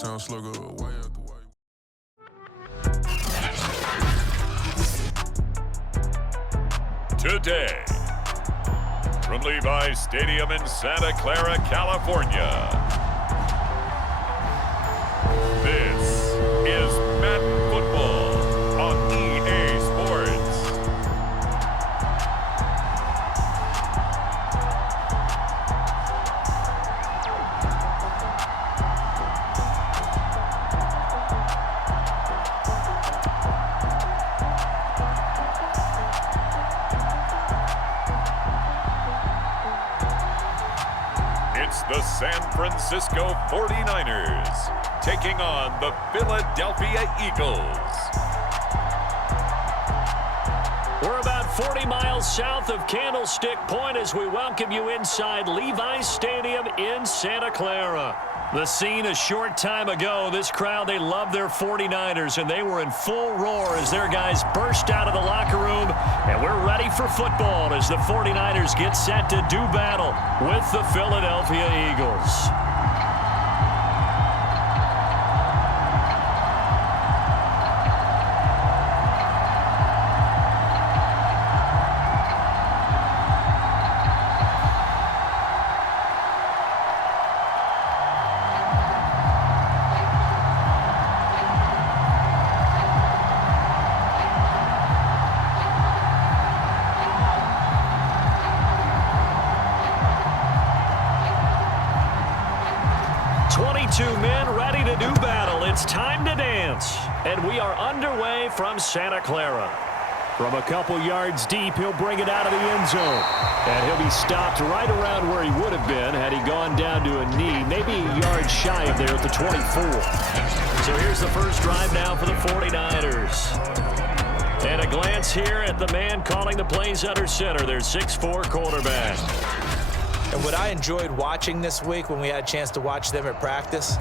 town slugger, way out the way. Today, from Levi's Stadium in Santa Clara, California, this is Madden Football on EA Sports. It's the San Francisco 49ers taking on the Philadelphia Eagles. We're about 40 miles south of Candlestick Point as we welcome you inside Levi's Stadium in Santa Clara. The scene a short time ago, this crowd, they love their 49ers, and they were in full roar as their guys burst out of the locker room. And we're ready for football as the 49ers get set to do battle with the Philadelphia Eagles. Men ready to do battle. It's time to dance. And we are underway from Santa Clara. From a couple yards deep, he'll bring it out of the end zone. And he'll be stopped right around where he would have been had he gone down to a knee, maybe a yard shy of there at the 24. So here's the first drive now for the 49ers. And a glance here at the man calling the plays under center, their 6'4" quarterback. And what I enjoyed watching this week when we had a chance to watch them at practice,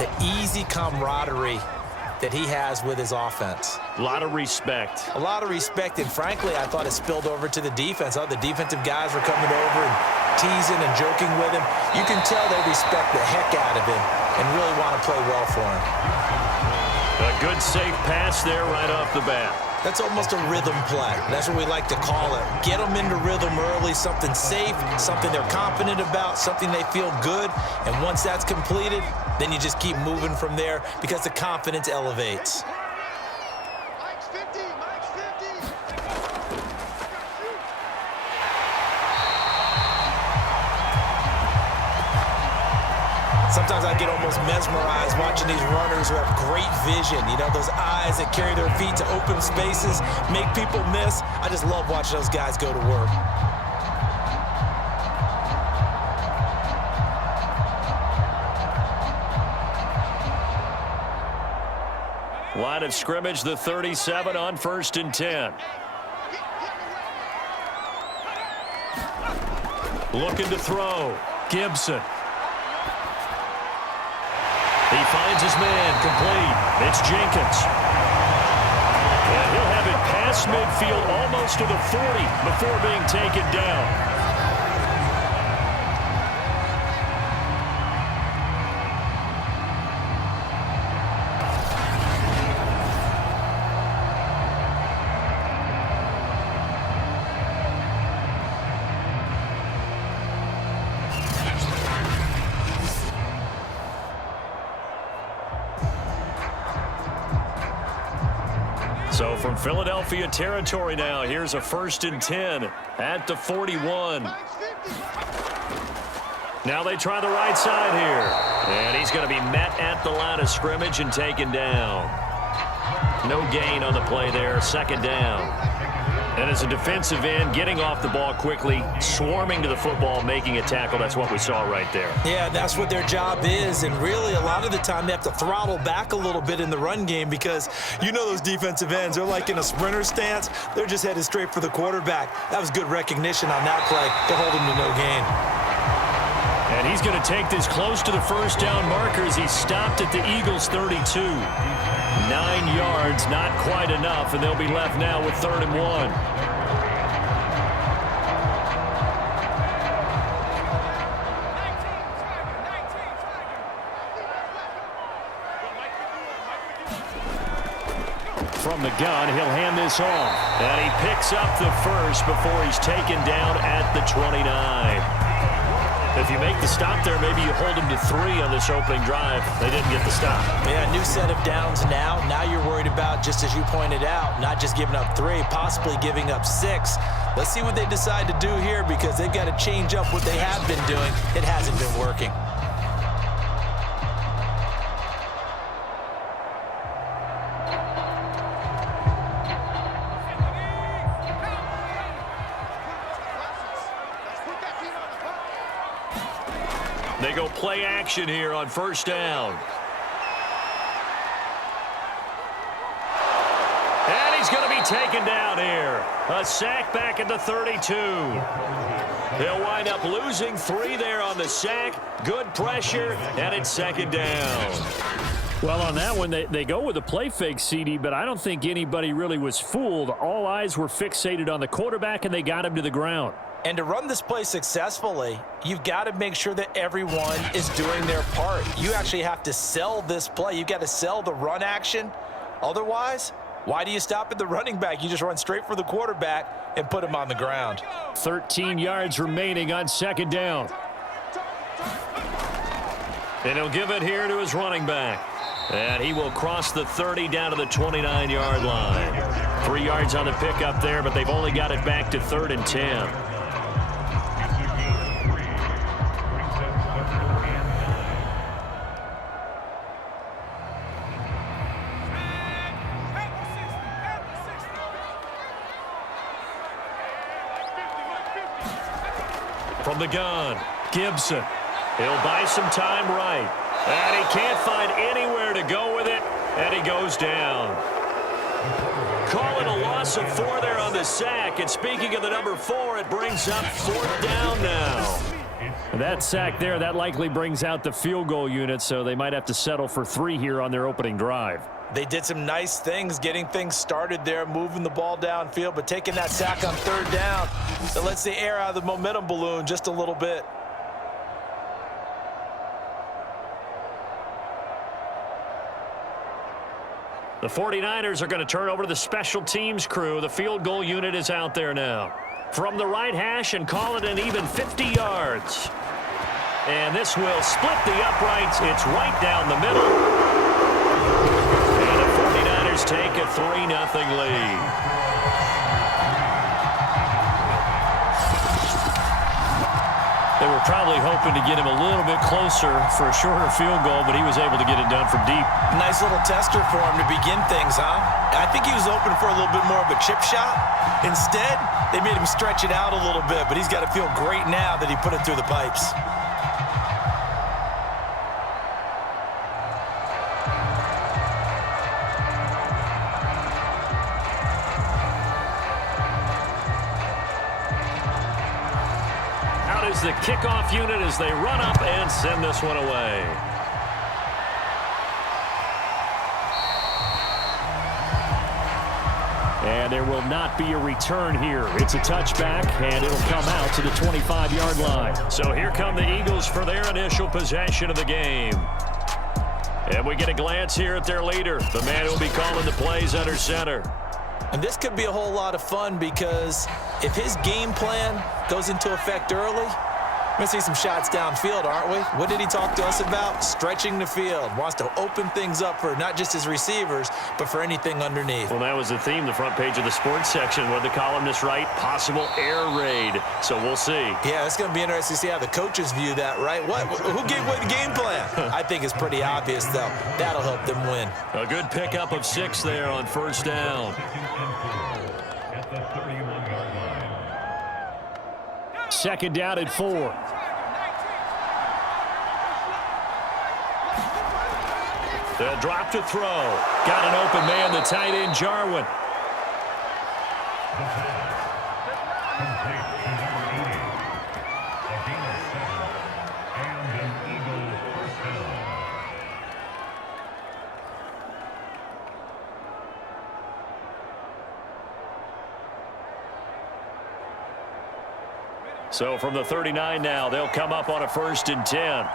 the easy camaraderie that he has with his offense. A lot of respect. A lot of respect, and frankly, I thought it spilled over to the defense. The defensive guys were coming over and teasing and joking with him. You can tell they respect the heck out of him and really want to play well for him. A good safe pass there right off the bat. That's almost a rhythm play. That's what we like to call it. Get them into rhythm early, something safe, something they're confident about, something they feel good. And once that's completed, then you just keep moving from there because the confidence elevates. Sometimes I get almost mesmerized watching these runners who have great vision. You know, those eyes that carry their feet to open spaces, make people miss. I just love watching those guys go to work. Line of scrimmage, the 37 on 1st and 10. Looking to throw. Gibson. He finds his man, complete. It's Jenkins. And he'll have it past midfield, almost to the 40 before being taken down. So from Philadelphia territory now, here's a 1st and 10 at the 41. Now they try the right side here. And he's going to be met at the line of scrimmage and taken down. No gain on the play there, 2nd down. And as a defensive end, getting off the ball quickly, swarming to the football, making a tackle, that's what we saw right there. Yeah, that's what their job is, and really a lot of the time they have to throttle back a little bit in the run game because you know those defensive ends, they're like in a sprinter stance. They're just headed straight for the quarterback. That was good recognition on that play to hold him to no gain. And he's going to take this close to the 1st down marker as he stopped at the Eagles' 32. 9 yards, not quite enough, and they'll be left now with 3rd and 1. from the gun. He'll hand this off. And he picks up the first before he's taken down at the 29. If you make the stop there, maybe you hold him to 3 on this opening drive. They didn't get the stop. Yeah, new set of downs now. Now you're worried about, just as you pointed out, not just giving up 3, possibly giving up 6. Let's see what they decide to do here, because they've got to change up what they have been doing. It hasn't been working. They go play action here on first down. And he's going to be taken down here. A sack back at the 32. They'll wind up losing 3 there on the sack. Good pressure, and it's second down. Well, on that one, they go with a play fake, CD, but I don't think anybody really was fooled. All eyes were fixated on the quarterback, and they got him to the ground. And to run this play successfully, you've got to make sure that everyone is doing their part. You actually have to sell this play. You've got to sell the run action. Otherwise, why do you stop at the running back? You just run straight for the quarterback and put him on the ground. 13 yards remaining on second down. And he'll give it here to his running back. And he will cross the 30 down to the 29-yard line. 3 yards on the pickup there, but they've only got it back to 3rd and 10. From the gun, Gibson. He'll buy some time right. And he can't find anywhere to go with it, and he goes down. Call it a loss of 4 there on the sack. And speaking of the number 4, it brings up 4th down now. That sack there, that likely brings out the field goal unit, so they might have to settle for 3 here on their opening drive. They did some nice things, getting things started there, moving the ball downfield, but taking that sack on 3rd down, that lets the air out of the momentum balloon just a little bit. The 49ers are going to turn over to the special teams crew. The field goal unit is out there now. From the right hash and call it an even 50 yards. And this will split the uprights. It's right down the middle. And the 49ers take a 3-0 lead. They were probably hoping to get him a little bit closer for a shorter field goal, but he was able to get it done from deep. Nice little tester for him to begin things, huh? I think he was open for a little bit more of a chip shot. Instead, they made him stretch it out a little bit, but he's got to feel great now that he put it through the pipes. The kickoff unit as they run up and send this one away. And there will not be a return here. It's a touchback, and it'll come out to the 25-yard line. So here come the Eagles for their initial possession of the game. And we get a glance here at their leader, the man who will be calling the plays under center. And this could be a whole lot of fun, because if his game plan goes into effect early, we're going to see some shots downfield, aren't we? What did he talk to us about? Stretching the field. Wants to open things up for not just his receivers, but for anything underneath. Well, that was the theme, the front page of the sports section. What the columnists write? Possible air raid. So we'll see. Yeah, it's going to be interesting to see how the coaches view that, right? Who gave away the game plan? I think it's pretty obvious, though. That'll help them win. A good pickup of 6 there on first down. Second down at 4. They'll drop to throw. Got an open man, the tight end, Jarwin. So from the 39 now, they'll come up on a 1st and 10.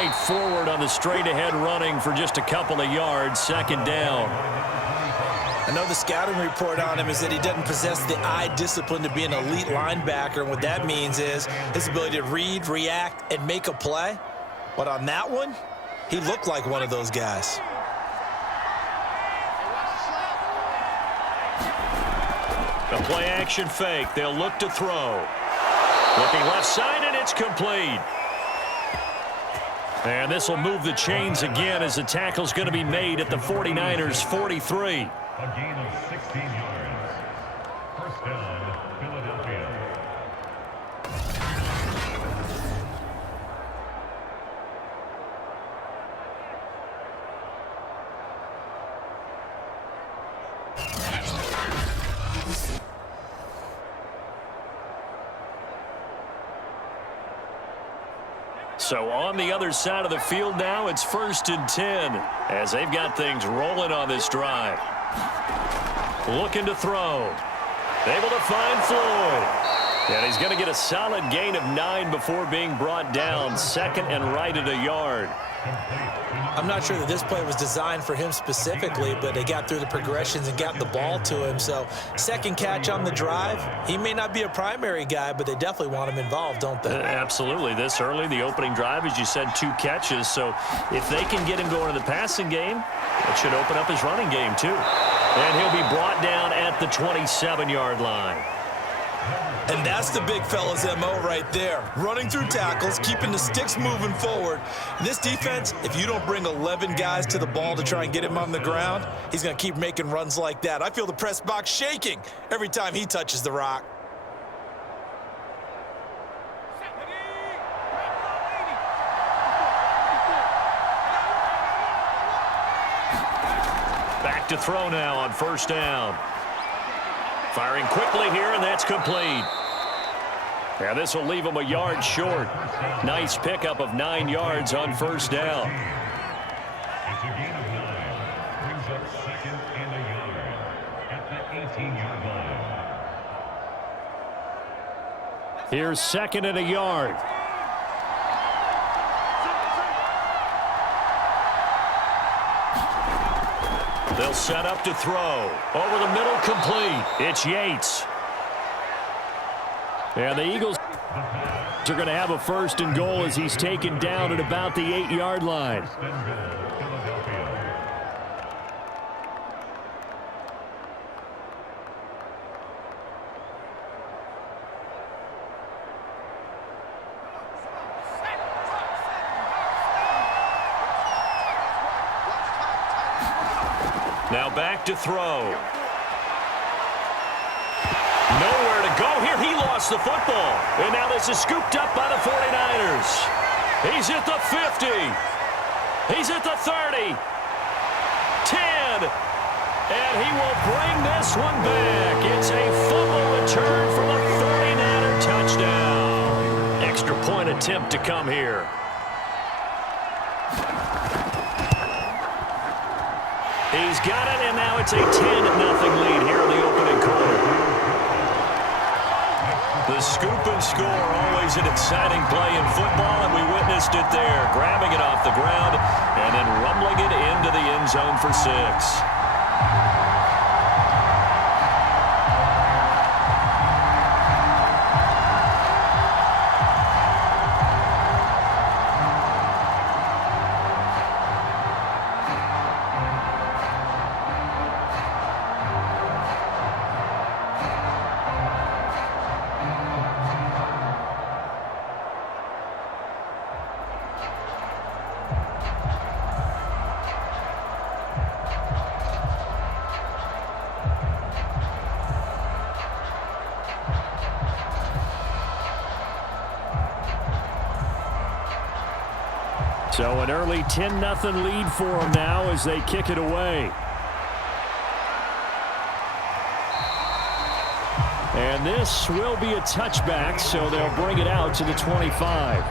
right forward on the straight-ahead running for just a couple of yards, second down. I know the scouting report on him is that he doesn't possess the eye discipline to be an elite linebacker. And what that means is his ability to read, react, and make a play. But on that one, he looked like one of those guys. A play-action fake. They'll look to throw. Looking left side, and it's complete. And this will move the chains again as the tackle's going to be made at the 49ers' 43. A gain of 16 yards. First down, Philadelphia. So on the other side of the field now, it's 1st and 10 as they've got things rolling on this drive. Looking to throw. Able to find Floyd. And he's going to get a solid gain of 9 before being brought down. Second and right at a yard. I'm not sure that this play was designed for him specifically, but they got through the progressions and got the ball to him. So second catch on the drive. He may not be a primary guy, but they definitely want him involved, don't they? Absolutely. This early, the opening drive, as you said, 2 catches. So if they can get him going in the passing game, it should open up his running game too. And he'll be brought down at the 27-yard line. And that's the big fella's MO right there. Running through tackles, keeping the sticks moving forward. This defense, if you don't bring 11 guys to the ball to try and get him on the ground, he's going to keep making runs like that. I feel the press box shaking every time he touches the rock. Back to throw now on first down. Firing quickly here, and that's complete. Yeah, this will leave him a yard short. Nice pickup of 9 yards on first down. It's a gain of 9. Brings up 2nd and a yard at the 18-yard line. Here's 2nd and a yard. They'll set up to throw. Over the middle, complete. It's Yates. And the Eagles are going to have a 1st and goal as he's taken down at about the 8-yard line. Now back to throw. Nowhere to go here. He lost the football. And now this is scooped up by the 49ers. He's at the 50. He's at the 30. 10. And he will bring this one back. It's a fumble return for the 49er touchdown. Extra point attempt to come here. He's got it, and now it's a 10-0 lead here in the opening quarter. The scoop and score, always an exciting play in football, and we witnessed it there, grabbing it off the ground and then rumbling it into the end zone for 6. So an early 10-0 lead for them now as they kick it away. And this will be a touchback, so they'll bring it out to the 25.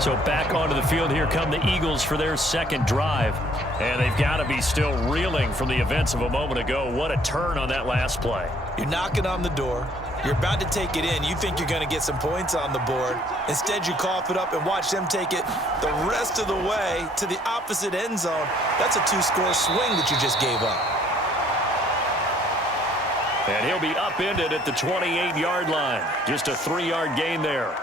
So back onto the field here come the Eagles for their second drive. And they've got to be still reeling from the events of a moment ago. What a turn on that last play. You're knocking on the door. You're about to take it in. You think you're going to get some points on the board. Instead, you cough it up and watch them take it the rest of the way to the opposite end zone. That's a 2-score swing that you just gave up. And he'll be upended at the 28-yard line. Just a 3-yard gain there.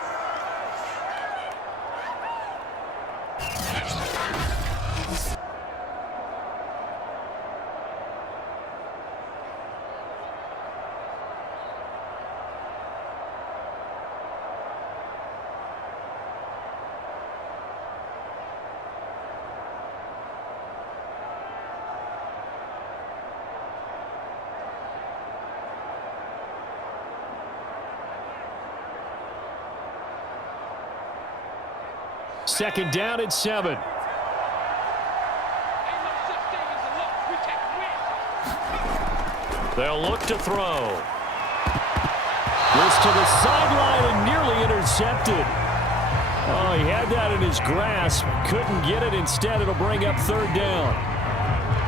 Second down and 7. They'll look to throw. Goes to the sideline and nearly intercepted. Oh, he had that in his grasp. Couldn't get it. Instead, it'll bring up third down.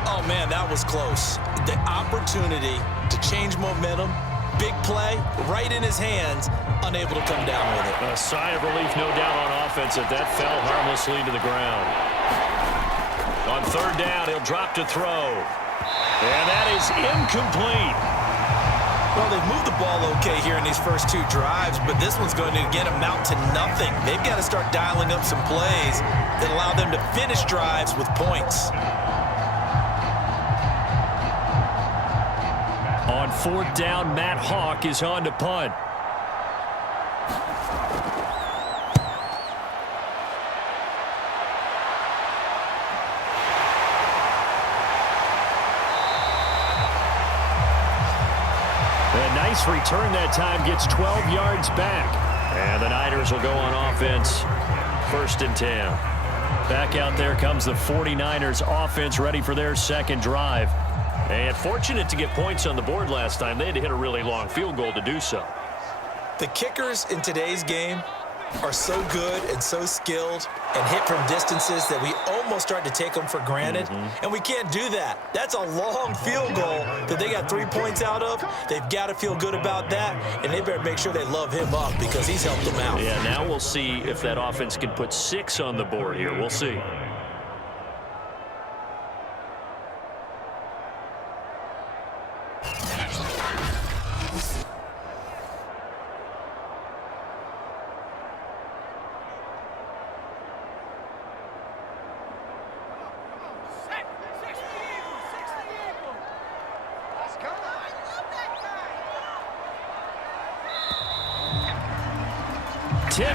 Oh, man, that was close. The opportunity to change momentum, big play, right in his hands, unable to come down with it. A sigh of relief, no doubt, on offense if that fell harmlessly to the ground. On third down, he'll drop to throw. And that is incomplete. Well, they've moved the ball okay here in these first 2 drives, but this one's going to, again, amount to nothing. They've got to start dialing up some plays that allow them to finish drives with points. On fourth down, Matt Hawk is on to punt. A nice return that time, gets 12 yards back. And the Niners will go on offense, 1st and 10. Back out there comes the 49ers offense, ready for their second drive. And fortunate to get points on the board last time. They had to hit a really long field goal to do so. The kickers in today's game are so good and so skilled and hit from distances that we almost start to take them for granted. And we can't do that. That's a long field goal that they got 3 points out of. They've got to feel good about that, and they better make sure they love him up because he's helped them out. Yeah, now we'll see if that offense can put 6 on the board here. We'll see.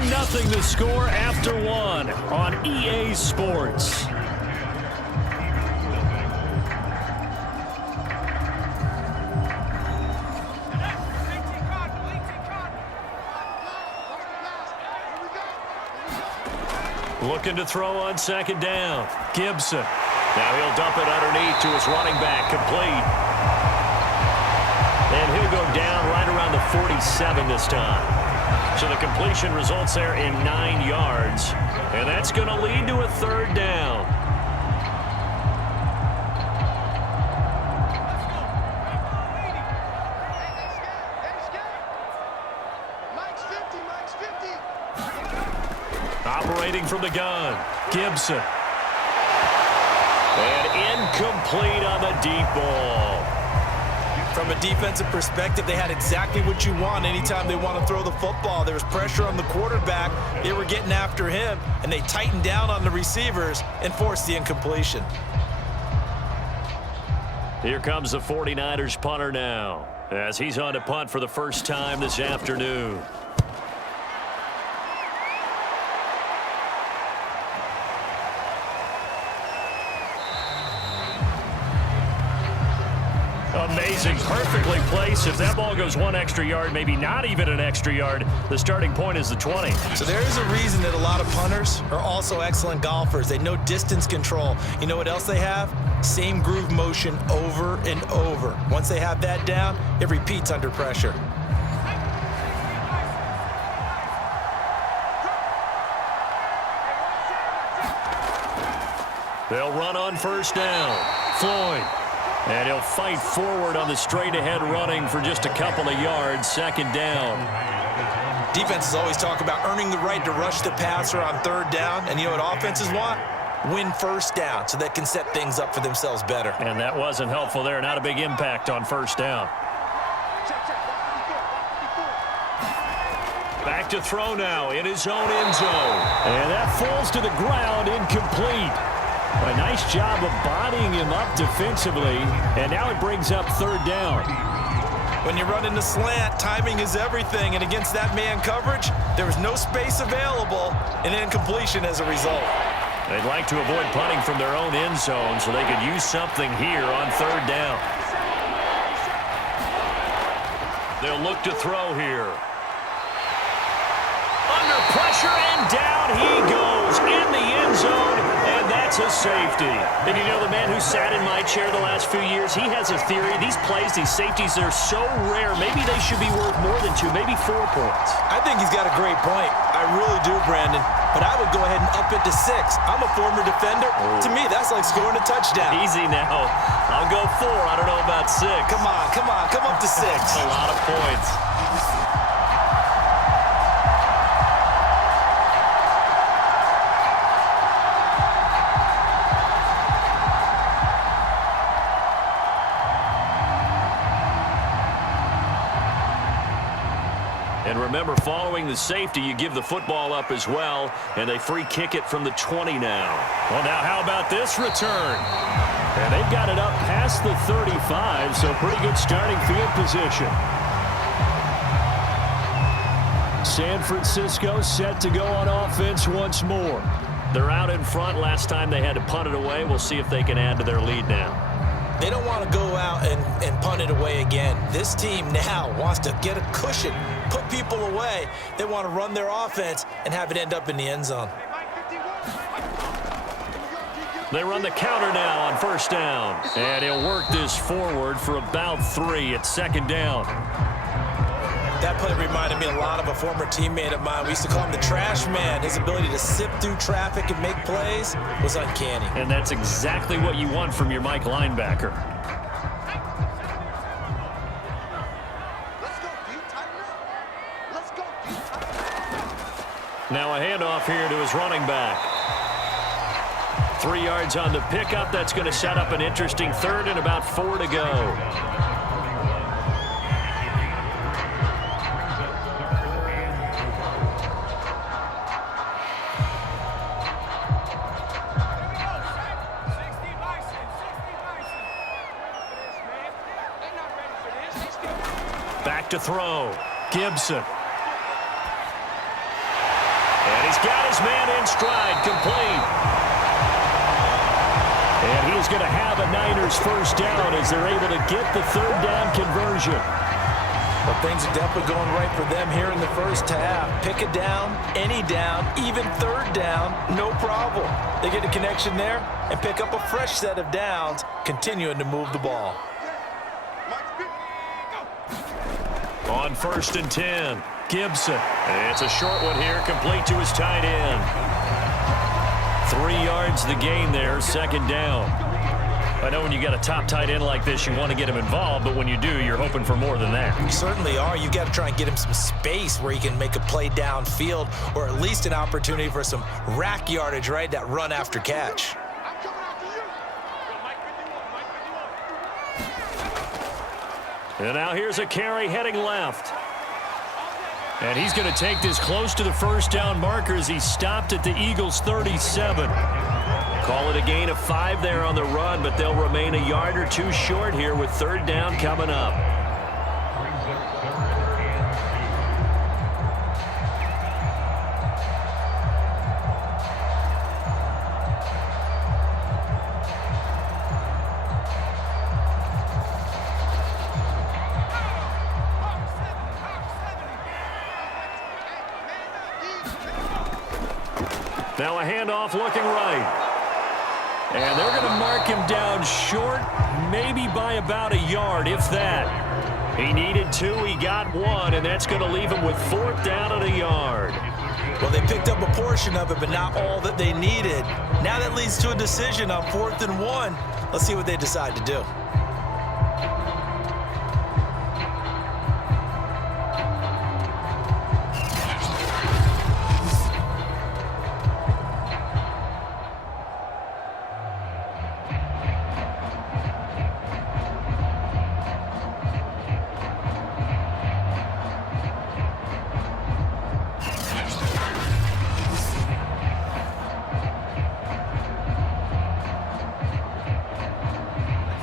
Nothing the score after 1 on EA Sports. Looking to throw on second down. Gibson. Now he'll dump it underneath to his running back, complete. And he'll go down right around the 47 this time. So the completion results there in 9 yards. And that's going to lead to a third down. Operating from the gun, Gibson. And incomplete on the deep ball. From a defensive perspective, they had exactly what you want anytime they want to throw the football. There was pressure on the quarterback. They were getting after him, and they tightened down on the receivers and forced the incompletion. Here comes the 49ers punter now, as he's on to punt for the first time this afternoon. Amazing, perfectly placed. If that ball goes 1 extra yard, maybe not even an extra yard, the starting point is the 20. So there is a reason that a lot of punters are also excellent golfers. They know distance control. You know what else they have? Same groove motion over and over. Once they have that down, it repeats under pressure. They'll run on first down. Floyd. And he'll fight forward on the straight-ahead running for just a couple of yards. Second down. Defenses always talk about earning the right to rush the passer on third down. And you know what offenses want? Win first down so they can set things up for themselves better. And that wasn't helpful there. Not a big impact on first down. Back to throw now in his own end zone. And that falls to the ground, incomplete. A nice job of bodying him up defensively, and now it brings up third down. When you run into slant, timing is everything, and against that man coverage, there was no space available, and incompletion as a result. They'd like to avoid punting from their own end zone so they could use something here on third down. They'll look to throw here. Under pressure, and down he goes in the end zone, and that's a safety. And you know, the man who sat in my chair the last few years, he has a theory. These plays, these safeties, they're so rare. Maybe they should be worth more than 2, maybe 4 points. I think he's got a great point. I really do, Brandon. But I would go ahead and up it to 6. I'm a former defender. To me, that's like scoring a touchdown. Easy now. I'll go 4. I don't know about 6. Come on. Come up to 6. A lot of points. And remember, following the safety, you give the football up as well, and they free kick it from the 20 now. Well, now how about this return? And they've got it up past the 35, so pretty good starting field position. San Francisco set to go on offense once more. They're out in front. Last time they had to punt it away. We'll see if they can add to their lead now. They don't want to go out and punt it away again. This team now wants to get a cushion, put people away. They want to run their offense and have it end up in the end zone. They run the counter now on first down. And he'll work this forward for about 3 at second down. That play reminded me a lot of a former teammate of mine. We used to call him the trash man. His ability to sift through traffic and make plays was uncanny. And that's exactly what you want from your Mike linebacker. Now a handoff here to his running back. 3 yards on the pickup. That's going to set up an interesting third and about 4 to go. Back to throw. Gibson. And he's got his man in stride, complete. And he's going to have a Niners first down as they're able to get the third down conversion. But things are definitely going right for them here in the first half. Pick a down, any down, even third down, no problem. They get a connection there and pick up a fresh set of downs, continuing to move the ball. On first and 10, Gibson. And it's a short one here, complete to his tight end. 3 yards the gain there, second down. I know when you got a top tight end like this, you want to get him involved, but when you do, you're hoping for more than that. You certainly are. You've got to try and get him some space where he can make a play downfield, or at least an opportunity for some rack yardage, right? That run after catch. And now here's a carry heading left. And he's going to take this close to the first down marker as he stopped at the Eagles' 37. Call it a gain of 5 there on the run, but they'll remain a yard or 2 short here with third down coming up. Now a handoff looking right. And they're going to mark him down short, maybe by about a yard, if that. He needed 2, he got 1, and that's going to leave him with fourth down and a yard. Well, they picked up a portion of it, but not all that they needed. Now that leads to a decision on 4th and 1. Let's see what they decide to do.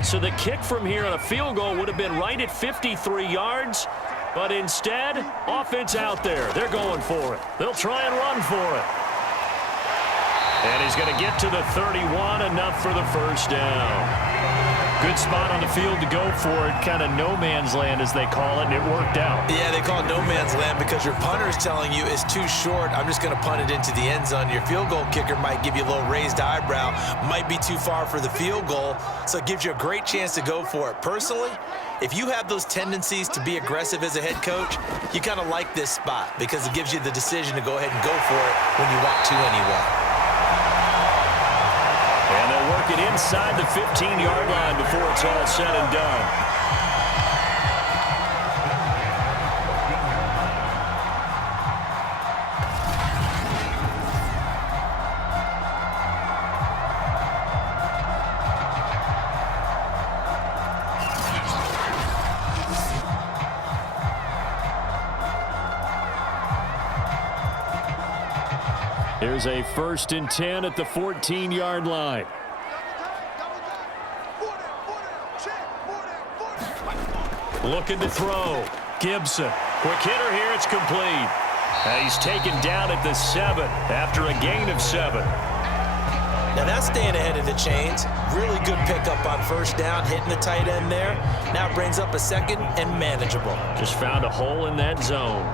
So the kick from here on a field goal would have been right at 53 yards. But instead, offense out there. They're going for it. They'll try and run for it. And he's going to get to the 31, enough for the first down. Good spot on the field to go for it. Kind of no man's land, as they call it, and it worked out. Yeah, they call it no man's land because your punter is telling you it's too short. I'm just going to punt it into the end zone. Your field goal kicker might give you a little raised eyebrow, might be too far for the field goal, so it gives you a great chance to go for it. Personally, if you have those tendencies to be aggressive as a head coach, you kind of like this spot because it gives you the decision to go ahead and go for it when you want to anyway. And they'll work it inside the 15-yard line before it's all said and done. Here's a 1st and 10 at the 14-yard line. Looking to throw. Gibson. Quick hitter here. It's complete. And he's taken down at the 7 after a gain of 7. Now that's staying ahead of the chains. Really good pickup on first down, hitting the tight end there. Now brings up a 2nd and manageable. Just found a hole in that zone.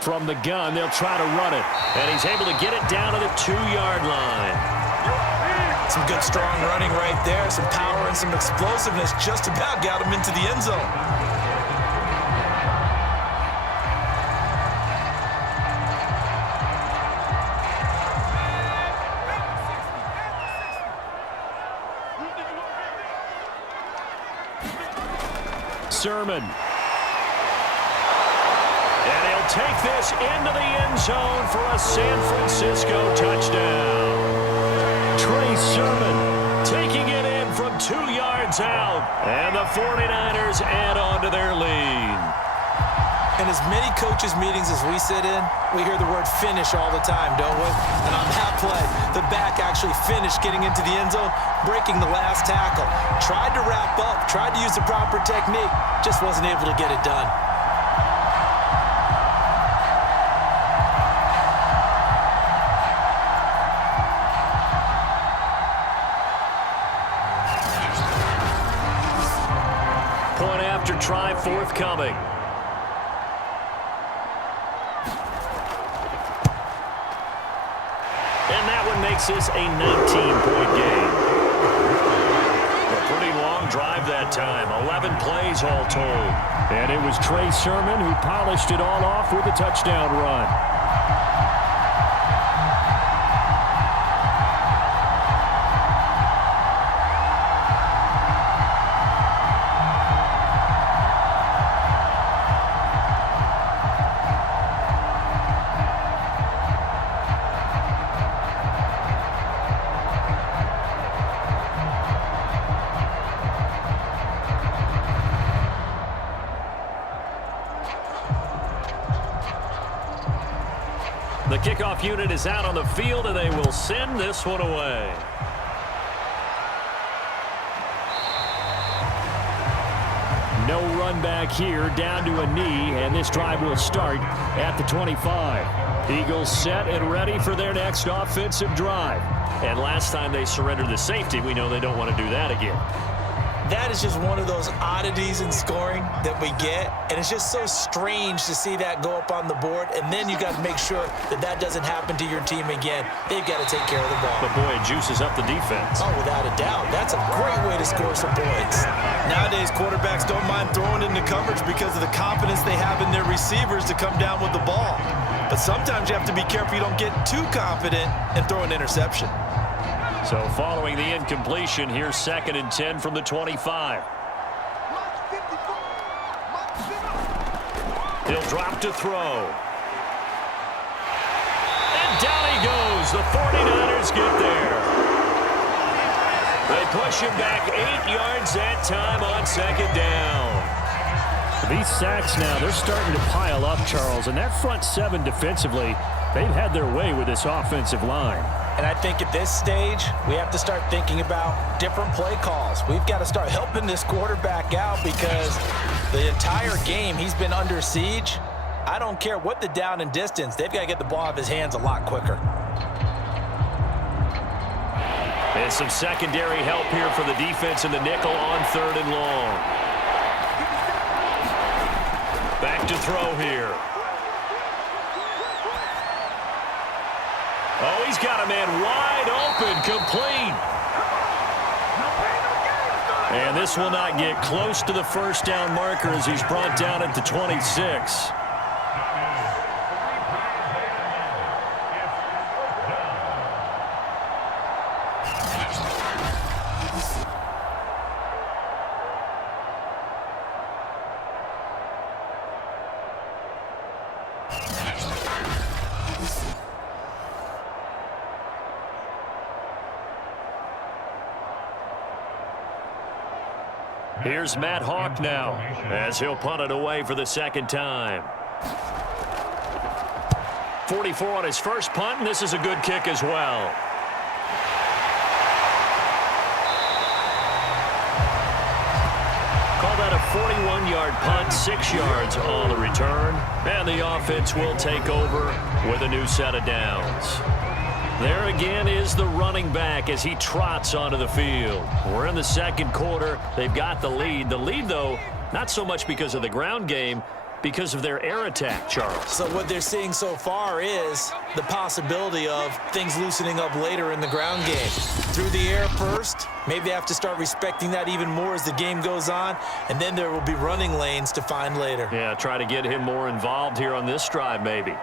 From the gun, they'll try to run it. And he's able to get it down to the 2-yard line. Some good, strong running right there. Some power and some explosiveness just about got him into the end zone. Sermon. Take this into the end zone for a San Francisco touchdown. Trey Sermon taking it in from 2 yards out. And the 49ers add on to their lead. In as many coaches' meetings as we sit in, we hear the word finish all the time, don't we? And on that play, the back actually finished getting into the end zone, breaking the last tackle. Tried to wrap up, tried to use the proper technique, just wasn't able to get it done. Try forthcoming. And that one makes this a 19-point game. A pretty long drive that time. 11 plays all told. And it was Trey Sermon who polished it all off with a touchdown run. The kickoff unit is out on the field, and they will send this one away. No run back here, down to a knee, and this drive will start at the 25. Eagles set and ready for their next offensive drive. And last time they surrendered the safety, we know they don't want to do that again. That is just one of those oddities in scoring that we get, and it's just so strange to see that go up on the board, and then you got to make sure that that doesn't happen to your team again. They've got to take care of the ball. But, boy, it juices up the defense. Oh, without a doubt. That's a great way to score some points. Nowadays, quarterbacks don't mind throwing into coverage because of the confidence they have in their receivers to come down with the ball. But sometimes you have to be careful you don't get too confident and throw an interception. So following the incompletion, here's 2nd and 10 from the 25. He'll drop to throw. And down he goes. The 49ers get there. They push him back 8 yards that time on 2nd down. These sacks now, they're starting to pile up, Charles. And that front 7 defensively, they've had their way with this offensive line. And I think at this stage, we have to start thinking about different play calls. We've got to start helping this quarterback out because the entire game he's been under siege. I don't care what the down and distance. They've got to get the ball out of his hands a lot quicker. And some secondary help here for the defense in the nickel on 3rd and long. Back to throw here. Oh, he's got a man wide open, complete. And this will not get close to the first down marker as he's brought down at the 26. Here's Matt Hawk now as he'll punt it away for the 2nd time. 44 on his first punt, and this is a good kick as well. Call that a 41-yard punt, 6 yards on the return, and the offense will take over with a new set of downs. There again is the running back as he trots onto the field. We're in the 2nd quarter. They've got the lead. The lead, though, not so much because of the ground game, because of their air attack, Charles. So what they're seeing so far is the possibility of things loosening up later in the ground game. Through the air first, maybe they have to start respecting that even more as the game goes on, and then there will be running lanes to find later. Yeah, try to get him more involved here on this drive, maybe.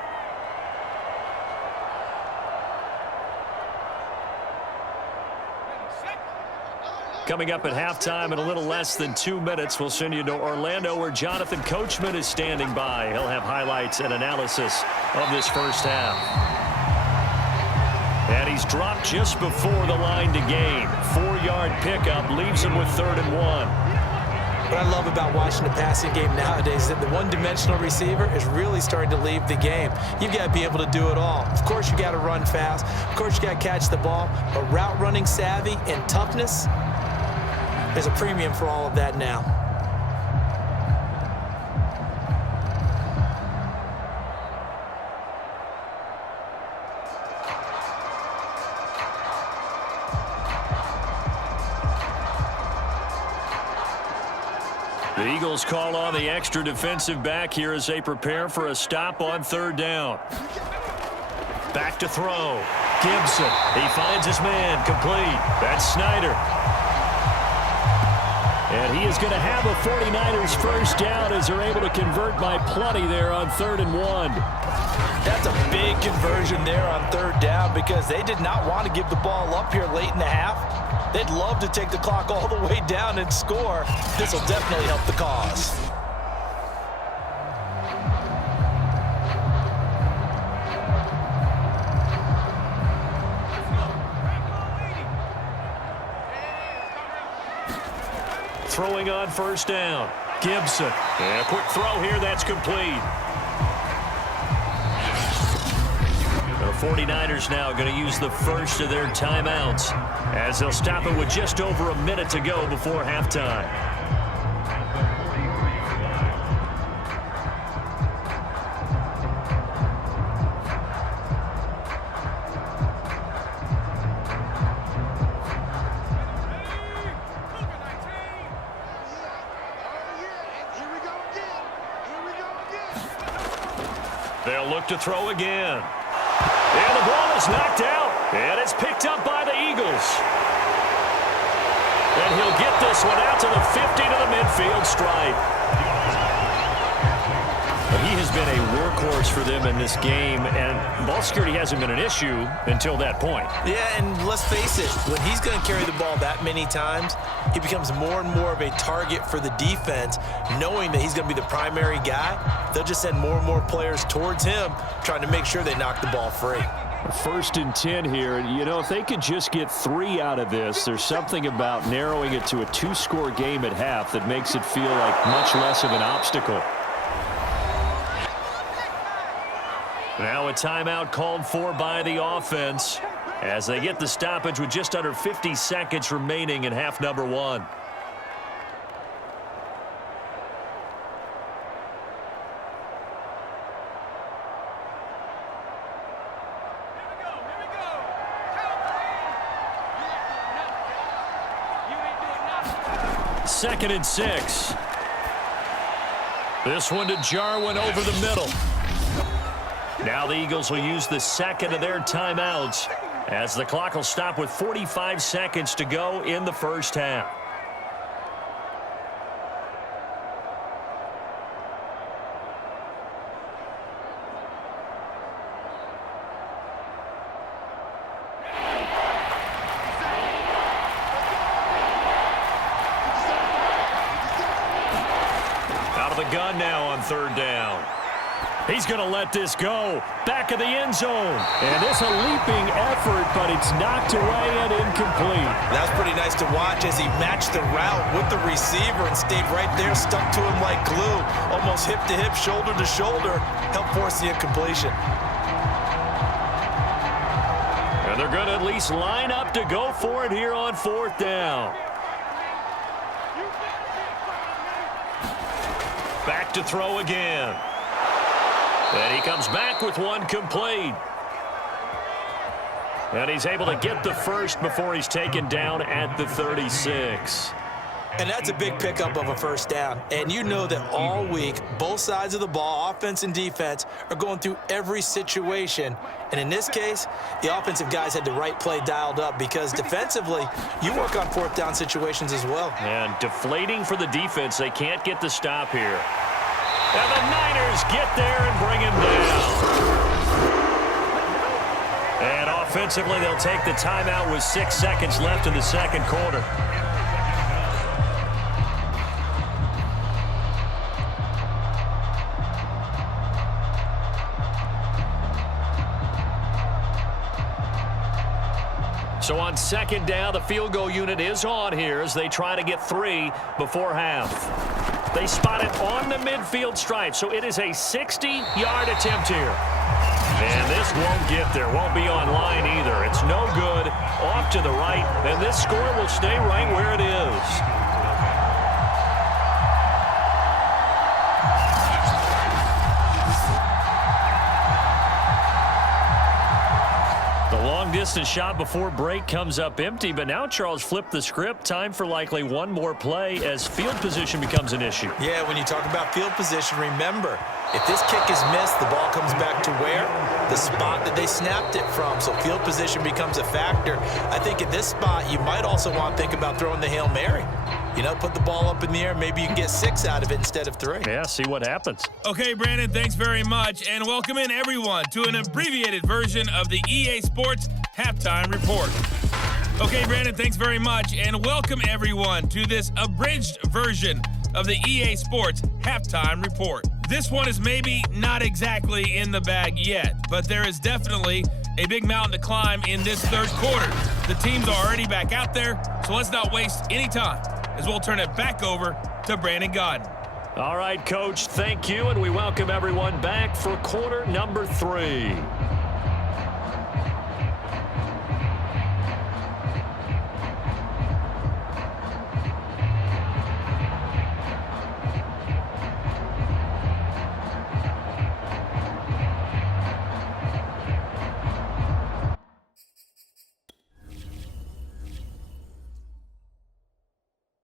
Coming up at halftime in a little less than 2 minutes, we'll send you to Orlando where Jonathan Coachman is standing by. He'll have highlights and analysis of this first half. And he's dropped just before the line to gain. 4-yard pickup leaves him with 3rd and 1. What I love about watching the passing game nowadays is that the one-dimensional receiver is really starting to leave the game. You've got to be able to do it all. Of course, you got to run fast. Of course, you got to catch the ball. But route running savvy and toughness, there's a premium for all of that now. The Eagles call on the extra defensive back here as they prepare for a stop on 3rd down. Back to throw. Gibson. He finds his man. Complete. That's Snyder. And he is going to have a 49ers first down as they're able to convert by plenty there on 3rd and 1. That's a big conversion there on 3rd down because they did not want to give the ball up here late in the half. They'd love to take the clock all the way down and score. This will definitely help the cause. Throwing on 1st down. Gibson. And a quick throw here. That's complete. The 49ers now going to use the first of their timeouts as they'll stop it with just over a minute to go before halftime. Off to throw again. And the ball is knocked out. And it's picked up by the Eagles. And he'll get this one out to the 50 to the midfield stripe. He has been a workhorse for them in this game, and ball security hasn't been an issue until that point. Yeah, and let's face it, when he's going to carry the ball that many times, he becomes more and more of a target for the defense, knowing that he's going to be the primary guy. They'll just send more and more players towards him, trying to make sure they knock the ball free. 1st and 10 here. You know, if they could just get 3 out of this, there's something about narrowing it to a 2-score game at half that makes it feel like much less of an obstacle. Now a timeout called for by the offense as they get the stoppage with just under 50 seconds remaining in half number 1. Second and 6. This one to Jarwin over the middle. Now the Eagles will use the second of their timeouts as the clock will stop with 45 seconds to go in the first half. Out of the gun now on 3rd down. He's going to let this go. Back of the end zone. And it's a leaping effort, but it's knocked away and incomplete. That's pretty nice to watch as he matched the route with the receiver and stayed right there, stuck to him like glue. Almost hip to hip, shoulder to shoulder. Helped force the incompletion. And they're going to at least line up to go for it here on 4th down. Back to throw again. And he comes back with one complete. And he's able to get the first before he's taken down at the 36. And that's a big pickup of a first down. And you know that all week, both sides of the ball, offense and defense, are going through every situation. And in this case, the offensive guys had the right play dialed up because defensively, you work on 4th down situations as well. And deflating for the defense. They can't get the stop here. And the Niners get there and bring him down. And offensively, they'll take the timeout with 6 seconds left in the second quarter. So on 2nd down, the field goal unit is on here as they try to get 3 before half. They spot it on the midfield stripe, so it is a 60-yard attempt here. And this won't get there, won't be on line either. It's no good, off to the right, and this score will stay right where it is. Distance shot before break comes up empty, but now Charles flipped the script. Time for likely one more play as field position becomes an issue. Yeah, when you talk about field position, remember, if this kick is missed, the ball comes back to where? The spot that they snapped it from. So field position becomes a factor. I think at this spot, you might also want to think about throwing the Hail Mary. You know, put the ball up in the air. Maybe you can get 6 out of it instead of 3. Yeah, see what happens. Okay, Brandon, thanks very much. And welcome in, everyone, to an abbreviated version of the EA Sports Halftime Report. Okay, Brandon, thanks very much. And welcome, everyone, to this abridged version of the EA Sports Halftime Report. This one is maybe not exactly in the bag yet, but there is definitely a big mountain to climb in this third quarter. The teams are already back out there, so let's not waste any time as we'll turn it back over to Brandon Gaudin. All right, Coach, thank you, and we welcome everyone back for quarter number 3.